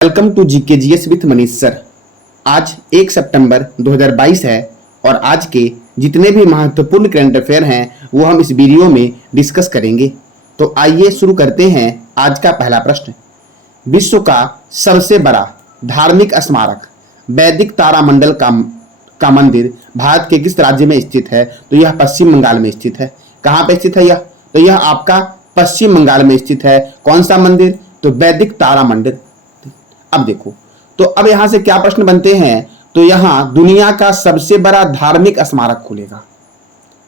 Welcome to GK GS with Manish sir. आज 1 सितंबर 2022 है और आज के जितने भी महत्वपूर्ण करंट अफेयर हैं वो हम इस वीडियो में डिस्कस करेंगे। तो आइए शुरू करते हैं। आज का पहला प्रश्न, विश्व का सबसे बड़ा धार्मिक स्मारक वैदिक तारामंडल का मंदिर भारत के किस राज्य में स्थित है? तो यह पश्चिम बंगाल में स्थित है। कहाँ पे स्थित है यह? तो यह आपका पश्चिम बंगाल में स्थित है। कौन सा मंदिर? तो वैदिक तारामंडल। अब देखो, तो अब यहां से क्या प्रश्न बनते हैं? तो यहां दुनिया का सबसे बड़ा धार्मिक स्मारक खुलेगा,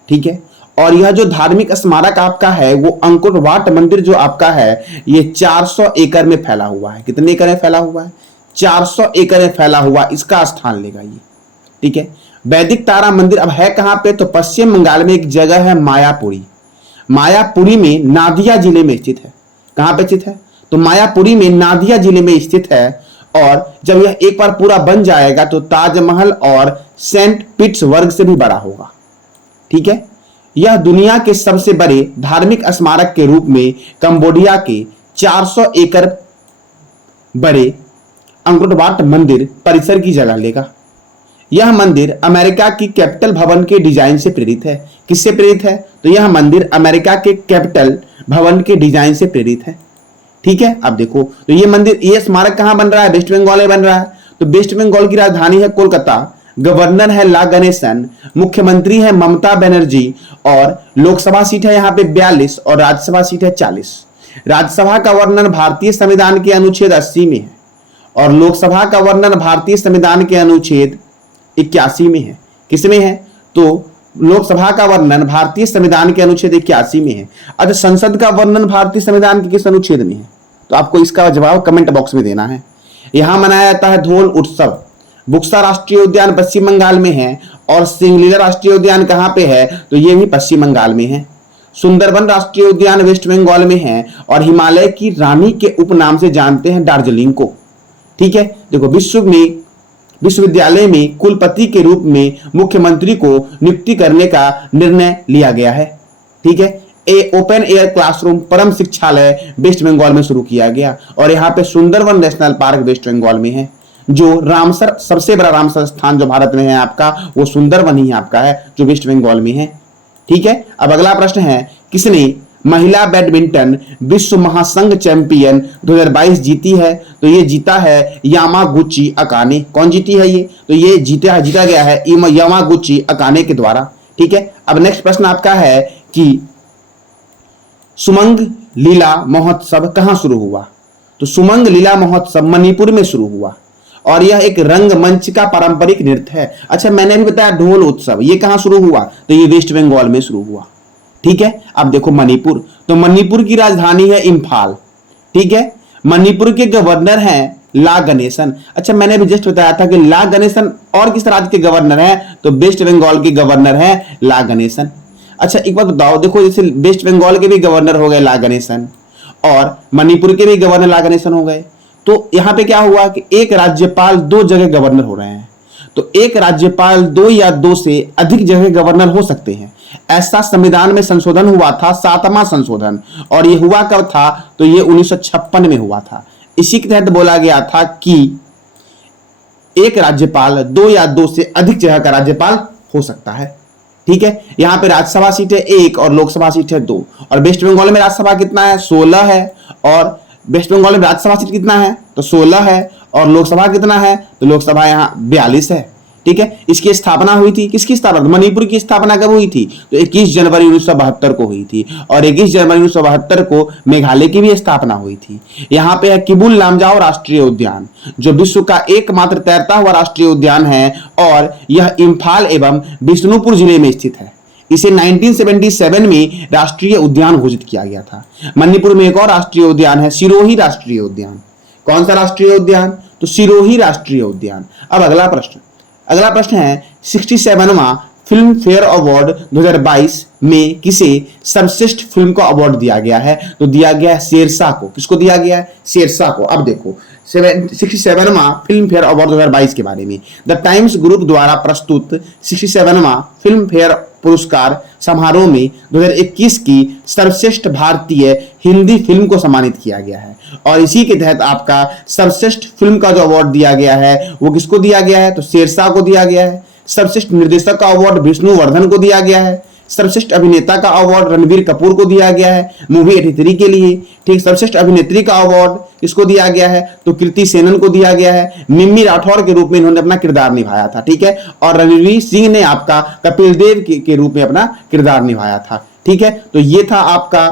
ठीक है। और यह जो धार्मिक स्मारक आपका है वो अंकुर वाट मंदिर जो आपका है ये 400 एकड़ में फैला हुआ है। कितने एकड़ में फैला हुआ है? 400 एकड़ में फैला हुआ इसका स्थान लेगा ये, ठीक है। वैदिक तारा मंदिर अब है कहां पे? तो पश्चिम बंगाल में एक जगह है मायापुरी। मायापुरी में नादिया जिले में स्थित है। कहां पे स्थित है? तो मायापुरी में नादिया जिले में स्थित है। और जब यह एक बार पूरा बन जाएगा तो ताजमहल और सेंट पीटर्सबर्ग से भी बड़ा होगा, ठीक है। यह दुनिया के सबसे बड़े धार्मिक स्मारक के रूप में कंबोडिया के 400 एकड़ बड़े अंकुर वाट मंदिर परिसर की जगह लेगा। यह मंदिर अमेरिका की कैपिटल भवन के डिजाइन से प्रेरित है। किससे प्रेरित है? तो यह मंदिर अमेरिका के कैपिटल भवन के डिजाइन से प्रेरित है, ठीक है। अब देखो, तो ये मंदिर, ये स्मारक कहां बन रहा है? वेस्ट बंगाल में बन रहा है। तो वेस्ट बंगाल की राजधानी है कोलकाता, गवर्नर है ला गणेशन, मुख्यमंत्री है ममता बनर्जी और लोकसभा सीट है यहां पे 42 और राज्यसभा सीट है 40। राज्यसभा का वर्णन भारतीय संविधान के अनुच्छेद 80 में है और लोकसभा का वर्णन भारतीय संविधान के अनुच्छेद 81 में है। किसमें है? तो लोकसभा का वर्णन भारतीय संविधान के अनुच्छेद 81 में है। अच्छा, संसद का वर्णन भारतीय संविधान के किस अनुच्छेद में है? तो आपको इसका जवाब कमेंट बॉक्स में देना है। यहां मनाया जाता है धोल उत्सव। बुक्सा राष्ट्रीय उद्यान पश्चिम बंगाल में है और सिंगलीला राष्ट्रीय उद्यान कहां पे है? तो ये भी पश्चिम बंगाल में है। सुंदरबन राष्ट्रीय उद्यान वेस्ट बंगाल में है और हिमालय की रानी के उपनाम से जानते हैं दार्जिलिंग को, ठीक है। देखो, विश्वविद्यालय में कुलपति के रूप में मुख्यमंत्री को नियुक्ति करने का निर्णय लिया गया है, ठीक है। ओपन एयर क्लासरूम परम शिक्षालय वेस्ट बंगाल में शुरू किया गया और यहाँ पे Sundarban national park West Bengal में है। जो रामसर, सबसे बड़ा रामसर स्थान जो भारत में है आपका, वो सुंदरवन ही आपका है जो वेस्ट बंगाल में है, ठीक है। अब अगला प्रश्न है, किसने महिला बैडमिंटन विश्व महासंघ चैंपियन 2022 जीती है? तो ये जीता है यामागुची अकाने। कौन जीती है ये? तो ये जीता गया है यामागुची अकाने के द्वारा, ठीक है। अब नेक्स्ट प्रश्न आपका है कि सुमंग लीला महोत्सव कहां शुरू हुआ? तो सुमंग लीला महोत्सव मणिपुर में शुरू हुआ और यह एक रंगमंच का पारंपरिक नृत्य है। अच्छा, मैंने भी बताया ढोल उत्सव, ये कहां शुरू हुआ? तो ये वेस्ट बंगाल में शुरू हुआ, ठीक है। अब देखो मणिपुर, तो मणिपुर की राजधानी है इंफाल, ठीक है। मणिपुर के गवर्नर हैं ला गणेशन। अच्छा, मैंने भी जस्ट बताया था कि ला गणेशन और किस राज्य के गवर्नर हैं? तो वेस्ट बंगाल के गवर्नर हैं ला गणेशन। अच्छा, एक बात बताओ, देखो जैसे वेस्ट बंगाल के भी गवर्नर हो गए ला गणेशन और मणिपुर के भी गवर्नर ला गणेशन हो गए, तो यहां पे क्या हुआ कि एक राज्यपाल 2 जगह गवर्नर हो रहे हैं। तो एक राज्यपाल 2 या 2 से अधिक जगह गवर्नर हो सकते हैं। ऐसा संविधान में संशोधन हुआ था, 7वां संशोधन, और ये हुआ कब था? तो ये 1956 में हुआ था। इसी के तहत बोला गया था कि एक राज्यपाल 2 या 2 से अधिक जगह का राज्यपाल हो सकता है, ठीक है। यहां पे राज्यसभा सीट है 1 और लोकसभा सीट है 2 और वेस्ट बंगाल में राज्यसभा कितना है? 16 है और वेस्ट बंगाल में राज्यसभा सीट कितना है? तो 16 है और लोकसभा कितना है? तो लोकसभा यहां 42 है, ठीक है। इसकी स्थापना हुई थी, किसकी स्थापना? मणिपुर की स्थापना कब हुई थी? तो 21 जनवरी 1972 को हुई थी और 21 जनवरी 1972 को मेघालय की भी स्थापना हुई थी। यहाँ पे है किबुल लामजाओ राष्ट्रीय उद्यान, जो विश्व का एकमात्र तैरता हुआ राष्ट्रीय उद्यान है और यह इम्फाल एवं बिष्णुपुर जिले में स्थित है। इसे 1977 में राष्ट्रीय उद्यान घोषित किया गया था। मणिपुर में एक और राष्ट्रीय उद्यान है, सिरोही राष्ट्रीय उद्यान। कौन सा राष्ट्रीय उद्यान? तो सिरोही राष्ट्रीय उद्यान। अब अगला प्रश्न है 67वां फिल्म फेयर अवार्ड 2022 में किसे सर्वश्रेष्ठ फिल्म का अवार्ड दिया गया है? तो दिया गया है शेरशाह को। किसको दिया गया है? शेरशाह को। अब देखो 67वां फिल्म फेयर अवार्ड 2022 के बारे में द टाइम्स ग्रुप द्वारा प्रस्तुत 67वां फिल्म फेयर पुरस्कार समारोह में 2021 की सर्वश्रेष्ठ भारतीय हिंदी फिल्म को सम्मानित किया गया है। और इसी के तहत आपका सर्वश्रेष्ठ फिल्म का जो अवार्ड दिया गया है वो किसको दिया गया है, तो शेरशाह को दिया गया है। सर्वश्रेष्ठ निर्देशक का अवार्ड विष्णुवर्धन को दिया गया है। सर्वश्रेष्ठ अभिनेता का अवार्ड रणबीर कपूर को दिया गया है मूवी 83 के लिए। ठीक, सर्वश्रेष्ठ अभिनेत्री का अवार्ड किसको दिया गया है, तो कृति सेनन को दिया गया है। मिम्मी राठौर के रूप में इन्होंने अपना किरदार निभाया था। ठीक है, और रणवीर सिंह ने आपका कपिल देव के रूप में अपना किरदार निभाया था। ठीक है, तो ये था आपका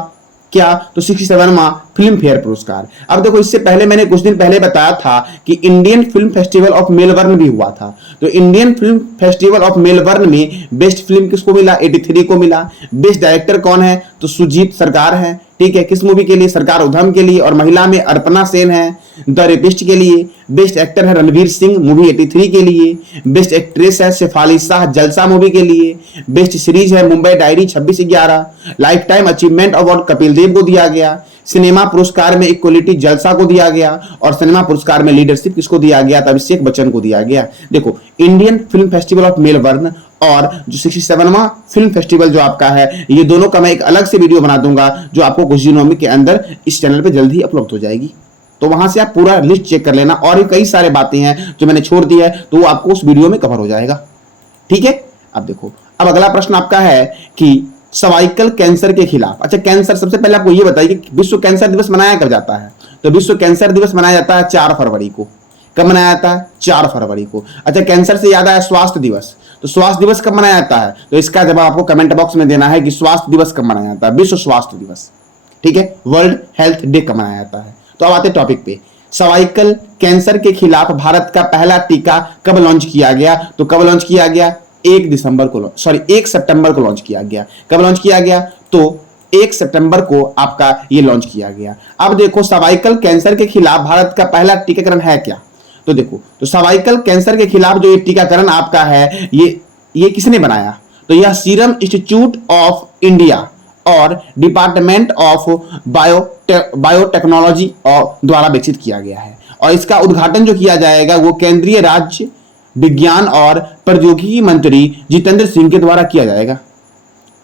क्या, तो 67वां फिल्म फेयर पुरस्कार। अब देखो, इससे पहले मैंने कुछ दिन पहले बताया था कि Indian film festival of Melbourne भी हुआ था। तो Indian film festival of Melbourne में बेस्ट फिल्म किसको मिला, 83 को मिला। बेस्ट डायरेक्टर कौन है, तो सुजीत सरकार है। ठीक है, किस मूवी के लिए, सरकार उधम के लिए। और महिला में अर्पणा सेन है द रेपिस्ट के लिए। बेस्ट एक्टर है रणवीर सिंह मूवी 83 के लिए। बेस्ट एक्ट्रेस है शेफाली शाह जलसा मूवी के लिए। बेस्ट सीरीज है Mumbai diary 26/11। Lifetime achievement award Kapil Dev को दिया गया। सिनेमा पुरस्कार में इक्वलिटी जलसा को दिया गया। और सिनेमा पुरस्कार में लीडरशिप किसको दिया गया, तो अभिषेक बच्चन को दिया गया। देखो, Indian film festival of Melbourne और जो 67वां फिल्म फेस्टिवल जो आपका है, ये दोनों का मैं एक अलग से वीडियो बना दूंगा जो आपको कुछ दिनों में के अंदर इस चैनल पे जल्द ही अपलोड हो जाएगी। तो वहां से आप पूरा लिस्ट चेक कर लेना। और भी कई सारे बातें हैं जो मैंने छोड़ दी है, तो वो आपको उस वीडियो में कवर हो जाएगा। ठीक है, अब देखो, अब अगला प्रश्न आपका है कि सर्वाइकल कैंसर के खिलाफ। अच्छा, कैंसर, सबसे पहले आपको ये बताइए कि विश्व कैंसर दिवस मनाया कब जाता है, तो विश्व कैंसर दिवस मनाया जाता है 4 फरवरी को। कब मनाया जाता है, 4 फरवरी को। अच्छा, कैंसर से याद आया स्वास्थ्य दिवस, तो स्वास्थ्य दिवस कब मनाया जाता है, तो इसका जवाब आपको कमेंट बॉक्स में देना है कि स्वास्थ्य दिवस कब मनाया जाता है, विश्व स्वास्थ्य दिवस। ठीक है, वर्ल्ड हेल्थ डे कब मनाया जाता है। तो अब आते टॉपिक पे, सर्वाइकल कैंसर के खिलाफ भारत का पहला टीका कब लॉन्च किया गया, तो कब लॉन्च किया गया, 1 सितंबर को लॉन्च किया गया। कब लॉन्च किया गया, तो 1 सितंबर को आपका ये लॉन्च किया गया। अब देखो, सर्वाइकल कैंसर के खिलाफ भारत का पहला टीकाकरण है क्या, तो देखो, तो सर्वाइकल कैंसर के खिलाफ जो ये टीकाकरण आपका है, ये किसने बनाया, तो यह सीरम इंस्टीट्यूट ऑफ इंडिया और डिपार्टमेंट ऑफ बायोटेक्नोलॉजी द्वारा विकसित किया गया है। और इसका उद्घाटन जो किया जाएगा वो केंद्रीय राज्य विज्ञान और प्रौद्योगिकी मंत्री जितेंद्र सिंह के द्वारा किया जाएगा।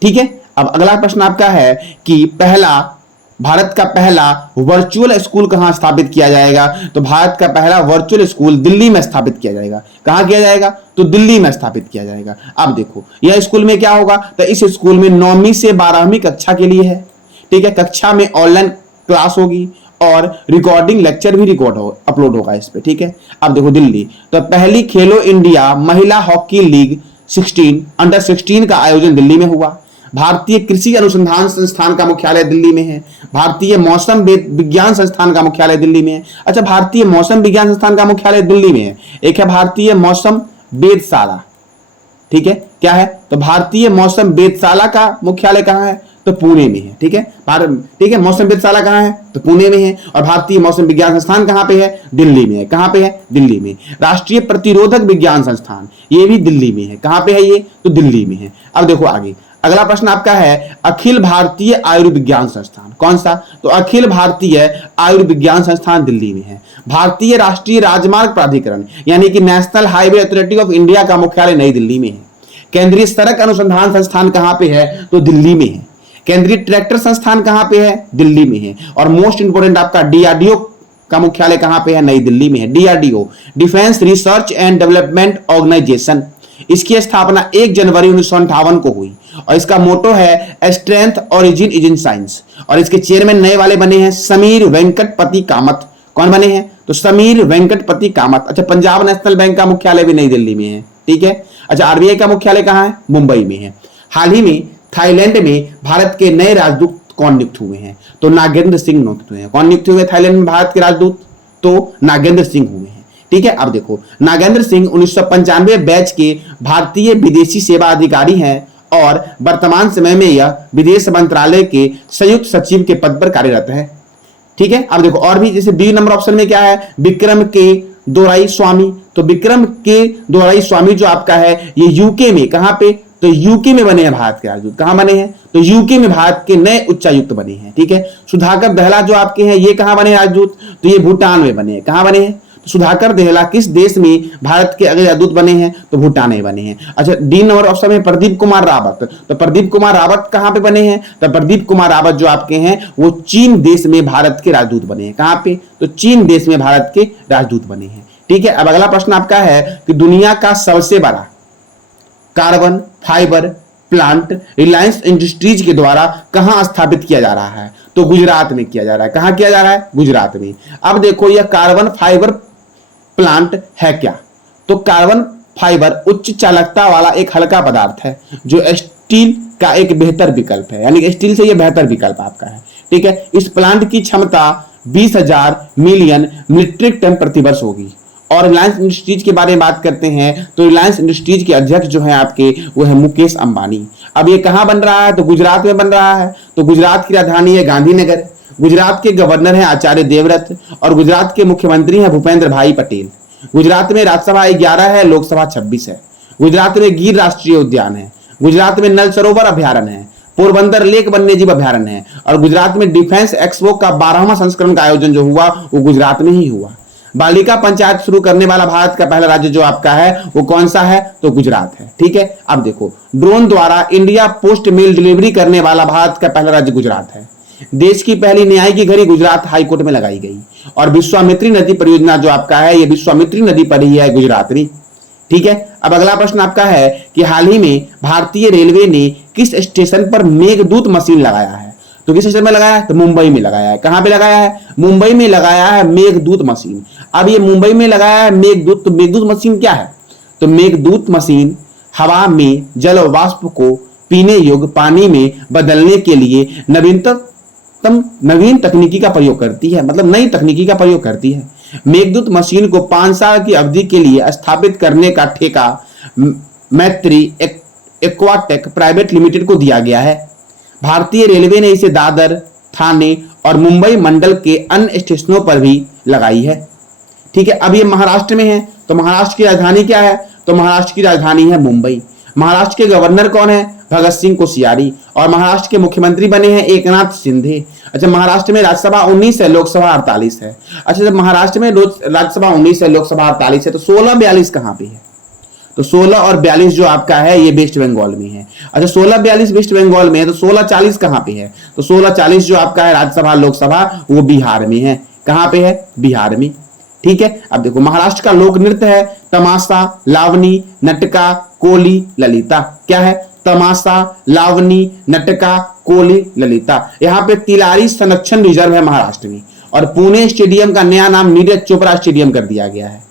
ठीक है, अब अगला प्रश्न आपका है कि भारत का पहला वर्चुअल स्कूल कहां स्थापित किया जाएगा, तो भारत का पहला वर्चुअल स्कूल दिल्ली में स्थापित किया जाएगा। कहां किया जाएगा, तो दिल्ली में स्थापित किया जाएगा। अब देखो, यह स्कूल में क्या होगा, तो इस स्कूल में 9वीं से 12वीं कक्षा के लिए है। ठीक है, कक्षा में ऑनलाइन क्लास होगी और रिकॉर्डिंग लेक्चर भी अपलोड होगा इस पे। ठीक है, अब देखो, दिल्ली, तो पहली खेलो इंडिया महिला हॉकी लीग 16 अंडर 16 का आयोजन दिल्ली में हुआ। भारतीय कृषि अनुसंधान संस्थान का मुख्यालय दिल्ली में है। भारतीय मौसम विज्ञान संस्थान का मुख्यालय दिल्ली में है। अच्छा, भारतीय मौसम विज्ञान संस्थान का मुख्यालय दिल्ली में है। एक है भारतीय मौसम वेधशाला। ठीक है, क्या है, तो भारतीय मौसम वेधशाला का मुख्यालय कहां है, तो पुणे में है। ठीक है, ठीक है, मौसम वेधशाला कहां है, तो पुणे में है। और भारतीय मौसम विज्ञान संस्थान कहां पे है, दिल्ली में है। कहां पे है, दिल्ली में। राष्ट्रीय प्रतिरोधक विज्ञान संस्थान, ये भी दिल्ली में है। कहां पे है ये, तो दिल्ली में है। अब देखो आगे, अगला प्रश्न आपका है अखिल भारतीय आयुर्विज्ञान संस्थान, कौन सा, तो अखिल भारतीय आयुर्विज्ञान संस्थान दिल्ली में है। भारतीय राष्ट्रीय राजमार्ग प्राधिकरण यानी कि national highway authority of India का मुख्यालय नई दिल्ली में है। केंद्रीय सड़क अनुसंधान संस्थान कहां पे है, तो दिल्ली में है। केंद्रीय ट्रैक्टर संस्थान कहां पे है, दिल्ली में है। और मोस्ट इंपोर्टेंट आपका डीआरडीओ का मुख्यालय कहां पे है, नई दिल्ली में है। DRDO, defence research and development organisation, इसकी स्थापना 1 जनवरी 1958 को हुई। और इसका मोटो है strength origin is in science. और इसके चेयरमैन नए वाले बने हैं समीर वेंकटपति कामत। कौन बने हैं, तो समीर वेंकटपति कामत। अच्छा, पंजाब नेशनल बैंक का मुख्यालय भी नई दिल्ली में है। ठीक है, अच्छा, आरबीआई का मुख्यालय कहां है, मुंबई में है। हाल ही में थाईलैंड में भारत के नए राजदूत कौन नियुक्त हुए हैं, तो नागेंद्र सिंह नियुक्त हुए हैं। कौन नियुक्त हुए थाईलैंड में भारत के राजदूत, तो नागेंद्र सिंह हुए हैं। ठीक है, अब देखो, नागेंद्र सिंह 1995 बैच के भारतीय विदेशी सेवा अधिकारी हैं और वर्तमान समय में यह विदेश मंत्रालय के संयुक्त सचिव के पद पर कार्यरत है। ठीक है, अब देखो, और भी जैसे बी नंबर ऑप्शन में क्या है, विक्रम के दोराई स्वामी। तो विक्रम के दोराई स्वामी जो आपका है ये यूके में, कहां पे, तो यूके में बने हैं भारत के राजदूत। कहां बने हैं, तो यूके में भारत के नए उच्चायुक्त बने हैं। ठीक है, सुधाकर दहला जो आपके हैं ये कहां बने राजदूत, तो ये भूटान में बने हैं। कहां बने हैं, सुधाकर देहला किस देश में भारत के अगले राजदूत बने हैं? तो भूटान में बने हैं। अच्छा, डी नंबर ऑप्शन में प्रदीप कुमार रावत, तो प्रदीप कुमार रावत कहां पे बने हैं? तो प्रदीप कुमार रावत जो आपके हैं वो चीन देश में भारत के राजदूत बने हैं। कहां पे? तो चीन देश में भारत के राजदूत बने हैं। ठीक है, अब अगला प्रश्न आपका है कि दुनिया का सबसे बड़ा carbon fibre plant Reliance industries के द्वारा कहां स्थापित किया जा रहा है? तो गुजरात में किया जा रहा है। कहां किया जा रहा है? गुजरात में। अब देखो यह कार्बन फाइबर प्लांट है क्या? तो कार्बन फाइबर उच्च चालकता वाला एक हल्का पदार्थ है जो स्टील का एक बेहतर विकल्प है, यानी स्टील से यह बेहतर विकल्प आपका है। ठीक है, इस प्लांट की क्षमता 20,000 मिलियन मीट्रिक टन प्रति वर्ष होगी। और रिलायंस इंडस्ट्रीज के बारे में बात करते हैं तो रिलायंस इंडस्ट्रीज के अध्यक्ष जो है आपके वो है मुकेश अंबानी। अब ये कहां बन रहा है? तो गुजरात में बन रहा है। तो गुजरात की राजधानी है गांधीनगर। गुजरात के गवर्नर हैं आचार्य देवव्रत और गुजरात के मुख्यमंत्री हैं भूपेंद्र भाई पटेल। गुजरात में राज्यसभा 11 है, लोकसभा 26 है। गुजरात में गिर राष्ट्रीय उद्यान है। गुजरात में नल सरोवर अभ्यारण्य है। पोरबंदर लेक वन्यजीव अभ्यारण्य है। और गुजरात में डिफेंस एक्सपो का 12वां संस्करण का आयोजन जो हुआ वो गुजरात में ही हुआ। बालिका पंचायत शुरू करने वाला भारत का पहला राज्य जो आपका है वो कौन सा है? तो गुजरात है। ठीक है, अब देखो ड्रोन द्वारा इंडिया पोस्ट मेल डिलीवरी करने वाला भारत का पहला राज्य गुजरात है। देश की पहली न्याय की घड़ी गुजरात हाईकोर्ट में लगाई गई। और विश्वामित्री नदी परियोजना जो आपका है ये विश्वामित्री नदी पर ही है गुजरात में। ठीक है, अब अगला प्रश्न आपका है कि हाल ही में भारतीय रेलवे ने किस स्टेशन पर मेघदूत मशीन लगाया है? तो किस स्टेशन में लगाया है? तो मुंबई में लगाया है। कहां पे लगाया है? मुंबई में लगाया है मेघदूत मशीन। अब ये मुंबई में लगाया है मेघदूत, तो मेघदूत मशीन क्या है? तो मेघदूत मशीन हवा में जल वाष्प को पीने योग्य पानी में बदलने के लिए नवीन तकनीकी का प्रयोग करती है, मतलब नई तकनीकी का प्रयोग करती है। मेघदूत मशीन को 5 साल की अवधि के लिए स्थापित करने का ठेका मैत्री एक्वाटेक प्राइवेट लिमिटेड को दिया गया है। भारतीय रेलवे ने इसे दादर, थाने और मुंबई मंडल के अन्य स्टेशनों पर भी लगाई है। ठीक है, अब ये महाराष्ट्र में है। तो महाराष्ट्र की राजधानी क्या है? तो महाराष्ट्र की राजधानी है मुंबई। महाराष्ट्र के गवर्नर कौन है? भगत सिंह कोश्यारी। और महाराष्ट्र के मुख्यमंत्री बने हैं एकनाथ शिंदे। अच्छा, महाराष्ट्र में राज्यसभा 19 है, लोकसभा 48 है। अच्छा, जब महाराष्ट्र में राज्यसभा 19 है, लोकसभा 48 है, तो 1642 कहां पे है? तो 16 और 42 जो आपका है ये वेस्ट बंगाल में है। अच्छा, 1642 वेस्ट बंगाल में है, तो 1640 कहां पे है? तो 1640 जो आपका है राज्यसभा लोकसभा वो बिहार में है। कहां पे है? बिहार में। ठीक है, अब देखो महाराष्ट्र का लोक नृत्य है तमाशा, लावनी, नटका, कोली, ललिता। क्या है? तमाशा, लावनी, नटका, कोली, ललिता। यहाँ पे तिलारी संरक्षण रिजर्व है महाराष्ट्र में। और पुणे स्टेडियम का नया नाम नीरज चोपड़ा स्टेडियम कर दिया गया है।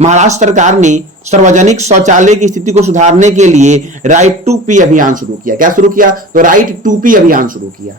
महाराष्ट्र सरकार ने सार्वजनिक शौचालय की स्थिति को सुधारने के लिए राइट टू पी अभियान शुरू किया। क्या शुरू किया? तो राइट टू पी अभियान शुरू किया।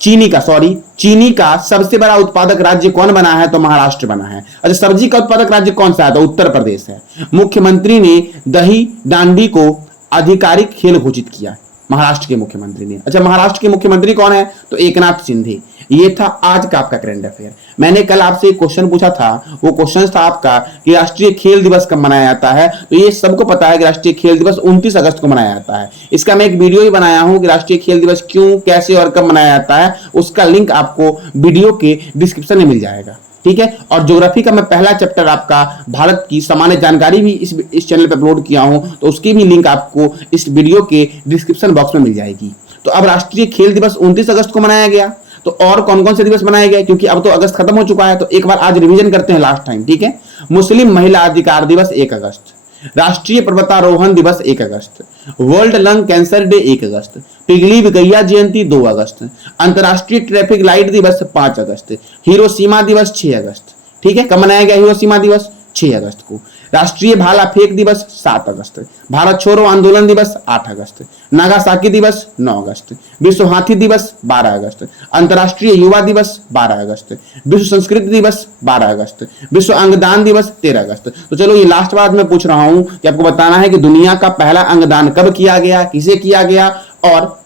चीनी का सबसे बड़ा उत्पादक राज्य कौन बना है? तो महाराष्ट्र बना है। अच्छा, सब्जी का उत्पादक राज्य कौन सा है? तो उत्तर प्रदेश है। मुख्यमंत्री ने दही डांडी को आधिकारिक खेल घोषित किया, महाराष्ट्र के मुख्यमंत्री ने। अच्छा, महाराष्ट्र के मुख्यमंत्री कौन है? तो एकनाथ शिंदे। ये था आज का आपका करंट अफेयर। मैंने कल आपसे एक क्वेश्चन पूछा था, वो क्वेश्चन था आपका कि राष्ट्रीय खेल दिवस कब मनाया जाता है। तो ये सबको पता है कि राष्ट्रीय खेल दिवस 29 अगस्त को मनाया जाता है। इसका मैं एक वीडियो ही बनाया हूं कि राष्ट्रीय खेल दिवस क्यों, कैसे और कब मनाया जाता है। उसका लिंक आपको वीडियो के डिस्क्रिप्शन में मिल जाएगा। ठीक है, और ज्योग्राफी का मैं पहला चैप्टर आपका भारत की सामान्य जानकारी भी इस चैनल पर अपलोड किया हूं, तो उसकी भी लिंक आपको इस वीडियो के डिस्क्रिप्शन बॉक्स में मिल जाएगी। तो अब राष्ट्रीय खेल दिवस 29 अगस्त को मनाया गया। तो और कौन कौन से दिवस मनाए गए, क्योंकि अब तो अगस्त खत्म हो चुका है, तो एक बार आज रिवीजन करते हैं लास्ट टाइम। ठीक है, मुस्लिम महिला अधिकार दिवस 1 अगस्त, राष्ट्रीय पर्वतारोहण दिवस 1 अगस्त, वर्ल्ड लंग कैंसर डे 1 अगस्त, पिघली गैया जयंती 2 अगस्त, अंतरराष्ट्रीय ट्रैफिक लाइट दिवस 5 अगस्त, हिरोशिमा दिवस 6 अगस्त। ठीक है, कब मनाया गया हिरोशिमा दिवस? 6 अगस्त को। राष्ट्रीय भाला फेंक दिवस 7 अगस्त, भारत छोड़ो आंदोलन दिवस 8 अगस्त, नागासाकी दिवस 9 अगस्त, विश्व हाथी दिवस 12 अगस्त, अंतरराष्ट्रीय युवा दिवस 12 अगस्त, विश्व संस्कृति दिवस 12 अगस्त, विश्व अंगदान दिवस 13 अगस्त। तो चलो ये लास्ट बात मैं पूछ रहा हूं कि आपको बताना है कि दुनिया का पहला अंगदान कब किया गया, किसे किया गया और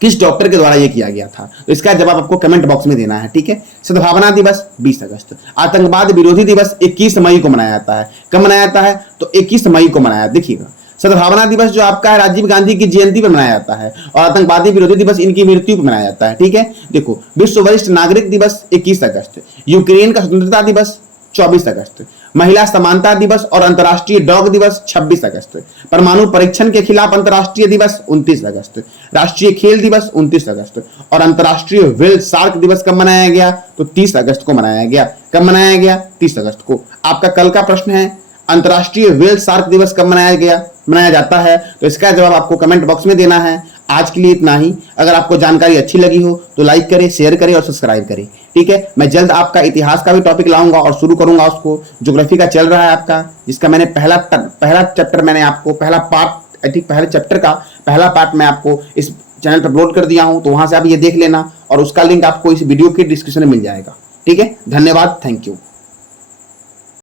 किस डॉक्टर के द्वारा यह किया गया था। तो इसका जवाब आपको कमेंट बॉक्स में देना है। ठीक है, सद्भावना दिवस 20 अगस्त, आतंकवाद विरोधी दिवस 21 मई को मनाया जाता है। कब मनाया जाता है? तो 21 मई को मनाया। देखिएगा, सद्भावना दिवस जो आपका है राजीव गांधी की जयंती पर मनाया जाता है और आतंकवादी विरोधी दिवस इनकी मृत्यु पर मनाया जाता है। ठीक है, देखो, विश्व वरिष्ठ नागरिक दिवस 21 अगस्त, यूक्रेन का स्वतंत्रता दिवस 24 अगस्त। महिला समानता दिवस और अंतर्राष्ट्रीय डॉग दिवस 26 अगस्त। परमाणु परीक्षण के खिलाफ अंतर्राष्ट्रीय दिवस 29 अगस्त। राष्ट्रीय खेल दिवस 29 अगस्त। और अंतर्राष्ट्रीय व्हेल शार्क दिवस कब मनाया गया? तो 30 अगस्त को मनाया गया। कब मनाया गया? 30 अगस्त को। आपका कल का प्रश्न है, अंतर्राष्ट्रीय व्हेल शार्क दिवस कब मनाया जाता है? तो इसका जवाब आपको कमेंट बॉक्स में देना है। आज के लिए इतना ही। अगर आपको जानकारी अच्छी लगी हो तो लाइक करें, शेयर करें और सब्सक्राइब करें। ठीक है, मैं जल्द आपका इतिहास का भी टॉपिक लाऊंगा और शुरू करूंगा उसको। ज्योग्राफी का चल रहा है आपका, जिसका मैंने पहला चैप्टर मैंने आपको पहला चैप्टर का पहला पार्ट मैं आपको इस चैनल पर अपलोड कर दिया हूं, तो वहां से आप ये देख लेना और उसका लिंक आपको इस वीडियो के डिस्क्रिप्शन में मिल जाएगा। ठीक है, धन्यवाद, थैंक यू।